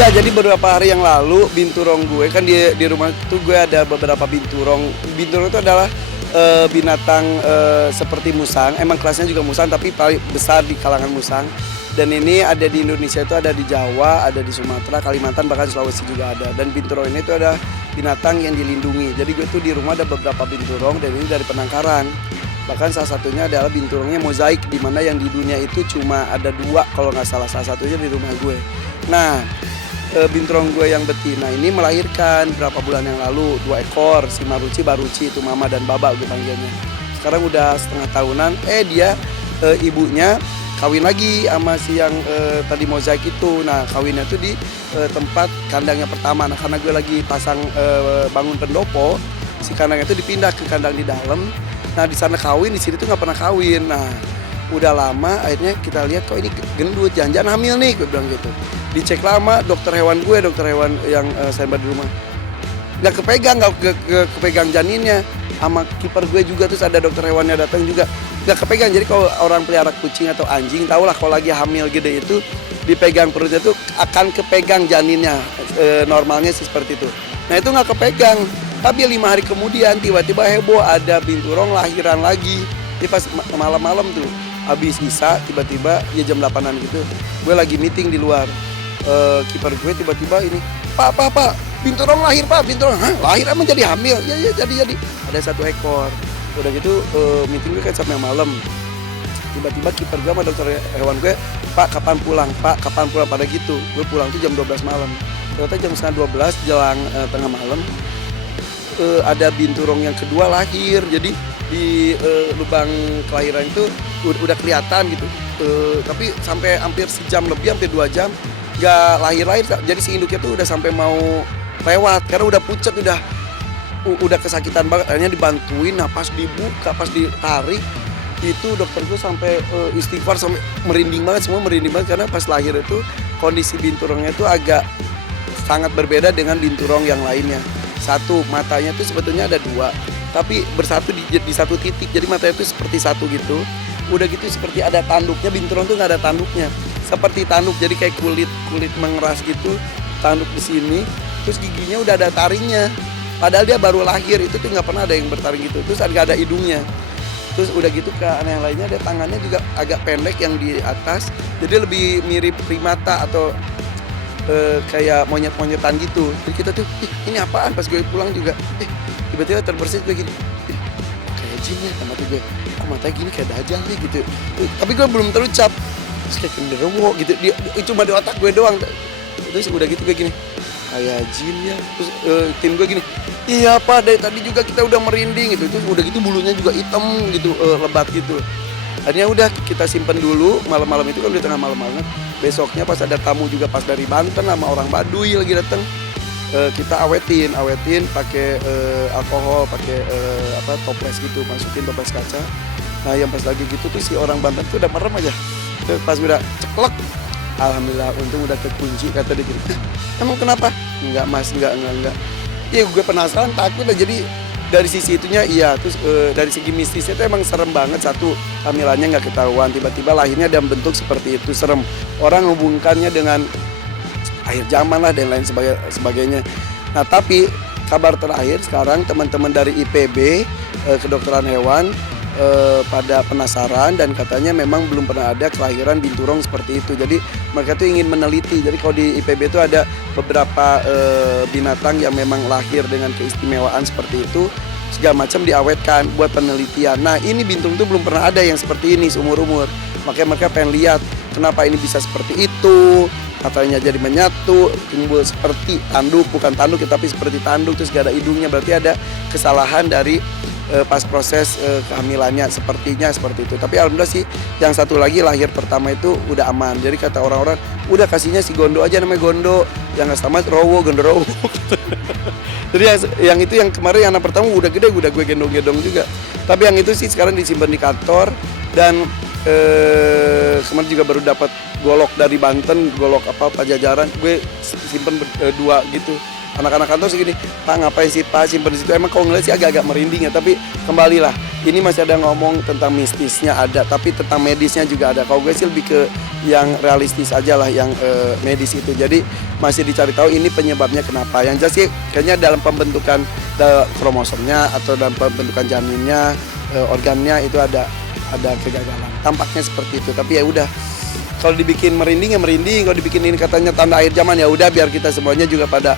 Ya, jadi beberapa hari yang lalu binturong gue kan di rumah itu gue ada beberapa binturong. Binturong itu adalah binatang seperti musang. Emang kelasnya juga musang tapi paling besar di kalangan musang. Dan ini ada di Indonesia, itu ada di Jawa, ada di Sumatera, Kalimantan, bahkan Sulawesi juga ada. Dan binturong ini itu ada binatang yang dilindungi. Jadi gue tuh di rumah ada beberapa binturong dan ini dari penangkaran. Bahkan salah satunya adalah binturongnya mozaik, di mana yang di dunia itu cuma ada 2 kalau nggak salah, salah satunya di rumah gue. Nah, binturong gue yang betina ini melahirkan berapa bulan yang lalu 2 ekor, si Maruci, Baruci, itu mama dan baba gue panggilnya. Sekarang udah setengah tahunan, dia ibunya kawin lagi sama si yang tadi mozaik itu. Nah, kawinnya tuh di tempat kandangnya pertama. Nah, karena gue lagi pasang bangun pendopo, si kandangnya itu dipindah ke kandang di dalam. Nah, di sana kawin, di sini tuh nggak pernah kawin. Nah, udah lama akhirnya kita lihat kok ini gendut, jangan hamil nih, gue bilang gitu. Dicek lama dokter hewan gue, dokter hewan yang saya di rumah, nggak kepegang, kepegang janinnya. Sama kiper gue juga, terus ada dokter hewannya datang juga, nggak kepegang. Jadi kalau orang pelihara kucing atau anjing, tau lah kalau lagi hamil gede itu dipegang perutnya tuh akan kepegang janinnya, normalnya sih seperti itu. Nah, itu nggak kepegang. Tapi 5 hari kemudian tiba-tiba heboh ada binturong lahiran lagi. Jadi pas malam-malam tuh habis Isya, tiba-tiba ya jam 8-an gitu, gue lagi meeting di luar. Kiper gue tiba-tiba ini, Pak, binturong lahir, Pak, binturong. Hah, lahir emang jadi hamil? Ya jadi. Ada 1 ekor. Udah gitu meeting gue kan sampai malam. Tiba-tiba kiper gue sama dokter hewan gue, Pak, kapan pulang? Pak, kapan pulang? Pada gitu. Gue pulang tuh jam 12 malam. Ternyata jam setengah 12 jelang tengah malam, ada binturong yang kedua lahir. Jadi di lubang kelahiran itu udah kelihatan gitu, tapi sampai hampir sejam lebih, hampir 2 jam nggak lahir. Jadi si induknya tuh udah sampai mau lewat karena udah pucat, udah kesakitan banget. Akhirnya dibantuin. Nah, pas dibuka, pas ditarik itu dokter gue sampai istighfar, sampai merinding banget, semua merinding banget karena pas lahir itu kondisi binturongnya itu agak sangat berbeda dengan binturong yang lainnya. Satu, matanya tuh sebetulnya ada 2, tapi bersatu di satu titik. Jadi matanya tuh seperti satu gitu. Udah gitu seperti ada tanduknya. Binturong tuh nggak ada tanduknya, seperti tanduk. Jadi kayak kulit mengeras gitu, tanduk di sini. Terus giginya udah ada taringnya. Padahal dia baru lahir, itu tuh nggak pernah ada yang bertaring gitu. Terus ada hidungnya. Terus udah gitu aneh yang lainnya, ada tangannya juga agak pendek yang di atas. Jadi lebih mirip primata atau kayak monyet-monyetan gitu. Jadi kita tuh, ini apaan? Pas gue pulang juga, tiba-tiba terbersit gue gini, kayak jin ya, sama tuh gue, kok matanya gini kayak dajjal nih gitu. Tapi gue belum terucap, terus kayak genderuwo gitu, dia cuma di otak gue doang. Terus udah gitu gue gini, kayak jin ya. Terus tim gue gini, iya Pak, dari tadi juga kita udah merinding gitu. Terus udah gitu bulunya juga hitam gitu, lebat gitu. Akhirnya udah kita simpen dulu. Malam-malam itu kan udah tengah malam banget. Besoknya pas ada tamu juga pas dari Banten sama orang Baduy lagi dateng, kita awetin pakai alkohol, pakai toples gitu, masukin toples kaca. Nah, yang pas lagi gitu tuh si orang Banten tuh udah merem aja. Terus pas udah ceklek, alhamdulillah untung udah kekunci, kata dia gitu. Emang kenapa? Enggak Mas, enggak. Ya gue penasaran, takut lah. Jadi dari sisi itunya iya. Terus dari segi mistisnya itu emang serem banget. Satu, hamilannya nggak ketahuan, tiba-tiba lahirnya dalam bentuk seperti itu, serem. Orang hubungkannya dengan akhir zaman lah dan lain sebagainya. Nah, tapi kabar terakhir sekarang teman-teman dari IPB, kedokteran hewan, pada penasaran dan katanya memang belum pernah ada kelahiran binturong seperti itu. Jadi mereka tuh ingin meneliti. Jadi kalau di IPB itu ada beberapa binatang yang memang lahir dengan keistimewaan seperti itu, segala macam diawetkan buat penelitian. Nah, ini binturong tuh belum pernah ada yang seperti ini seumur-umur. Makanya mereka pengen lihat kenapa ini bisa seperti itu. Katanya jadi menyatu, timbul seperti tanduk, bukan tanduk tapi seperti tanduk, terus gak ada hidungnya. Berarti ada kesalahan dari pas proses kehamilannya, sepertinya seperti itu. Tapi alhamdulillah sih yang satu lagi lahir pertama itu udah aman. Jadi kata orang-orang, udah kasihnya si Gondo aja, namanya Gondo. Yang sama Rowo, Gondo Rowo. Jadi yang itu yang kemarin yang anak pertama udah gede, udah gue gendong-gendong juga. Tapi yang itu sih sekarang disimpan di kantor. Dan kemarin juga baru dapat golok dari Banten, golok Pajajaran. Gue simpen 2 gitu. Anak-anak kantor segini, Pak ngapain sih Pak simpen di situ? Emang kalau ngeliat sih agak-agak merinding ya, tapi kembalilah ini masih ada ngomong tentang mistisnya ada, tapi tentang medisnya juga ada. Kalau gue sih lebih ke yang realistis aja lah, yang medis itu. Jadi masih dicari tahu ini penyebabnya kenapa. Yang jelas sih kayaknya dalam pembentukan kromosomnya atau dalam pembentukan janinnya, organnya itu ada kegagalan. Tampaknya seperti itu. Tapi ya udah, kalau dibikin merinding ya merinding, kalau dibikin ini katanya tanda akhir zaman ya udah, biar kita semuanya juga pada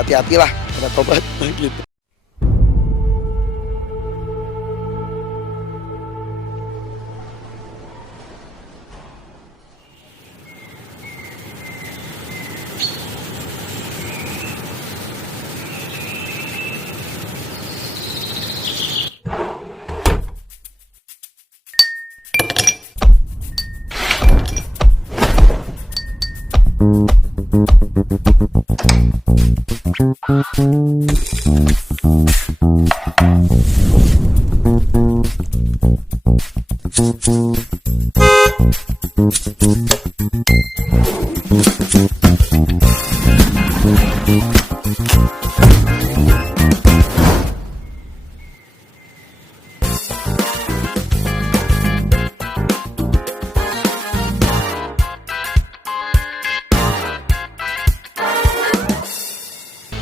hati-hatilah, pada tobat gitu.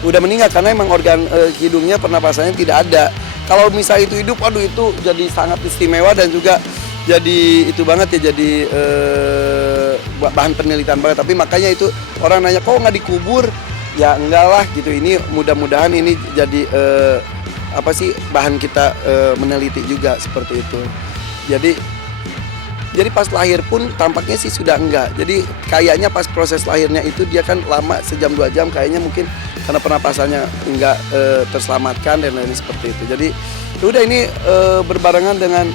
Udah meninggal karena emang organ hidungnya, pernapasannya tidak ada. Kalau misalnya itu hidup, aduh itu jadi sangat istimewa dan juga jadi itu banget ya, jadi bahan penelitian banget. Tapi makanya itu orang nanya, kok nggak dikubur? Ya enggak lah gitu. Ini mudah-mudahan ini jadi bahan kita meneliti juga seperti itu. Jadi pas lahir pun tampaknya sih sudah enggak. Jadi kayaknya pas proses lahirnya itu dia kan lama, sejam 2 jam, kayaknya mungkin karena pernapasannya enggak terselamatkan dan lain seperti itu. Jadi udah ini berbarengan dengan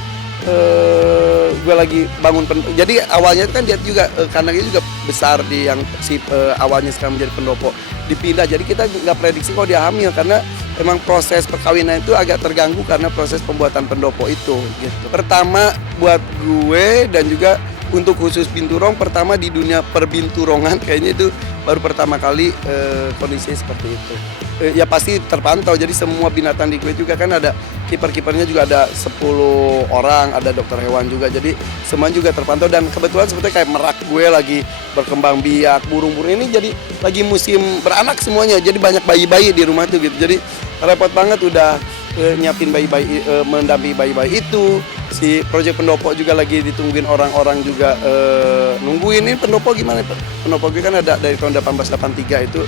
gue lagi bangun. Jadi awalnya kan dia juga kandangnya juga besar di yang awalnya sekarang menjadi pendopo, dipindah. Jadi kita nggak prediksi kalau dia hamil karena emang proses perkawinan itu agak terganggu karena proses pembuatan pendopo itu gitu. Pertama buat gue dan juga untuk khusus binturong, pertama di dunia perbinturongan kayaknya itu baru pertama kali kondisi seperti itu. Ya pasti terpantau, jadi semua binatang di gue juga kan ada kiper-kipernya juga ada 10 orang, ada dokter hewan juga, jadi semua juga terpantau. Dan kebetulan sebetulnya kayak merak gue lagi berkembang biak, burung-burung ini jadi lagi musim beranak semuanya, jadi banyak bayi-bayi di rumah tuh gitu. Jadi repot banget udah nyiapin bayi-bayi, mendampingi bayi-bayi itu. Si proyek pendopo juga lagi ditungguin orang-orang juga nungguin ini pendopo gimana. Pendopo gue kan ada dari tahun 1883 itu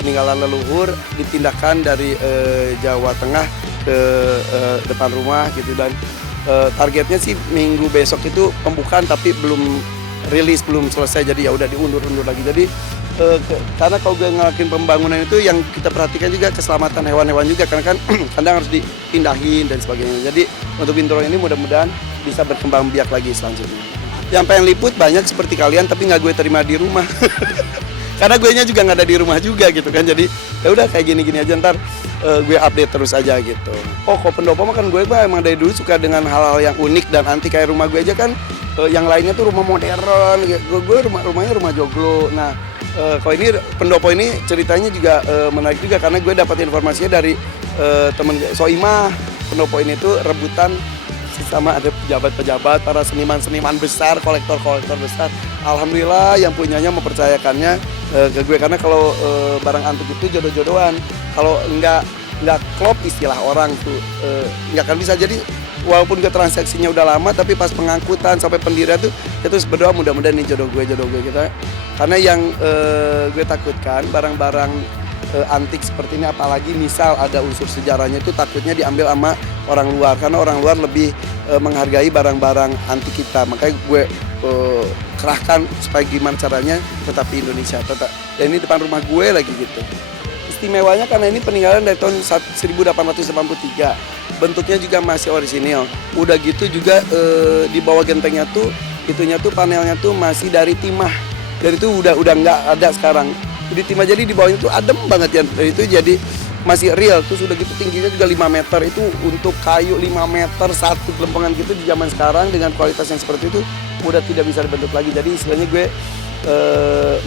peninggalan leluhur, dipindahkan dari Jawa Tengah ke depan rumah gitu. Dan targetnya sih minggu besok itu pembukaan, tapi belum rilis, belum selesai, jadi ya udah diundur-undur lagi. Jadi karena kalau gue ngelakuin pembangunan itu yang kita perhatikan juga keselamatan hewan-hewan juga, karena kan kandang harus dipindahin dan sebagainya. Jadi untuk binturong ini mudah-mudahan bisa berkembang biak lagi selanjutnya. Yang pengen liput banyak seperti kalian, tapi nggak gue terima di rumah. Karena gue nya juga nggak ada di rumah juga gitu kan. Jadi ya udah kayak gini-gini aja, ntar gue update terus aja gitu. Oh, kok pendopo mah kan gue emang dari dulu suka dengan hal-hal yang unik dan antik. Kayak rumah gue aja kan yang lainnya tuh rumah modern. Gue rumahnya rumah joglo. Nah kalau ini pendopo ini ceritanya juga menarik juga, karena gue dapat informasinya dari temen Soimah. Pendopo ini tuh rebutan sama ada pejabat-pejabat, para seniman-seniman besar, kolektor-kolektor besar. Alhamdulillah yang punyanya mempercayakannya ke gue, karena kalau barang antik itu jodoh-jodohan. Kalau nggak klop istilah orang tuh nggak akan bisa. Jadi walaupun gue transaksinya udah lama, tapi pas pengangkutan sampai pendirian tuh itu berdoa mudah-mudahan ini jodoh gue gitu. Karena yang gue takutkan barang-barang antik seperti ini, apalagi misal ada unsur sejarahnya, itu takutnya diambil sama orang luar, karena orang luar lebih menghargai barang-barang antik kita. Makanya gue kerahkan supaya gimana caranya tetap di Indonesia, dan ini depan rumah gue lagi gitu. Istimewanya karena ini peninggalan dari tahun 1883, bentuknya juga masih orisinil. Udah gitu juga di bawah gentengnya tuh panelnya tuh masih dari timah, dan itu udah nggak ada sekarang. Di timah, jadi di bawahnya tuh adem banget ya, dan itu jadi masih real. Terus udah gitu tingginya juga 5 meter, itu untuk kayu 5 meter satu gelempengan gitu di zaman sekarang dengan kualitas yang seperti itu udah tidak bisa dibentuk lagi. Jadi istilahnya gue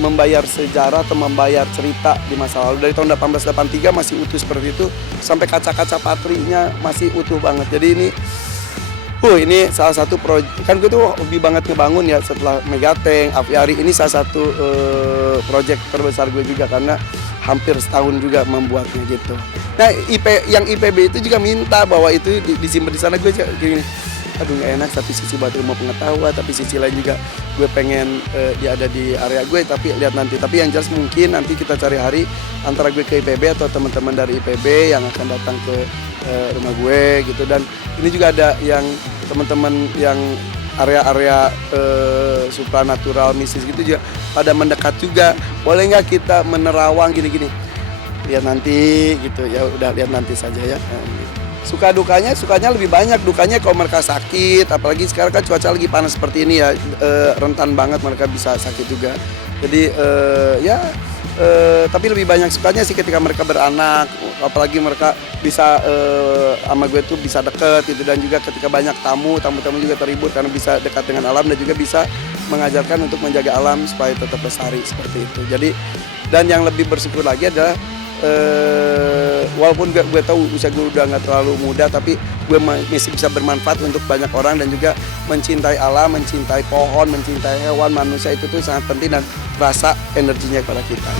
membayar sejarah atau membayar cerita di masa lalu. Dari tahun 1883 masih utuh seperti itu, sampai kaca-kaca patrinya masih utuh banget. Jadi ini salah satu proyek, kan gue tuh hobi banget ngebangun ya setelah Megatank, Aviari, ini salah satu proyek terbesar gue juga karena hampir setahun juga membuatnya gitu. Nah yang IPB itu juga minta bahwa itu disimpan di sana. Gue gini, aduh gak enak, satu sisi buat ilmu pengetahuan, tapi sisi lain juga gue pengen dia ada di area gue, tapi lihat nanti. Tapi yang jelas mungkin nanti kita cari hari antara gue ke IPB atau teman-teman dari IPB yang akan datang ke rumah gue gitu. Dan ini juga ada yang teman-teman yang area-area supranatural mistis gitu juga pada mendekat juga. Boleh nggak kita menerawang gini-gini? Lihat nanti gitu ya, udah lihat nanti saja ya. Suka dukanya lebih banyak. Dukanya kalau mereka sakit, apalagi sekarang kan cuaca lagi panas seperti ini ya, rentan banget mereka bisa sakit juga. Jadi tapi lebih banyak sukanya sih ketika mereka beranak, apalagi mereka bisa sama gue tuh bisa deket gitu. Dan juga ketika banyak tamu juga terhibur karena bisa dekat dengan alam dan juga bisa mengajarkan untuk menjaga alam supaya tetap lestari seperti itu. Jadi, dan yang lebih bersyukur lagi adalah walaupun gue tahu usia gue udah nggak terlalu muda, tapi gue masih bisa bermanfaat untuk banyak orang dan juga mencintai alam, mencintai pohon, mencintai hewan, manusia itu tuh sangat penting dan rasa energinya kepada kita.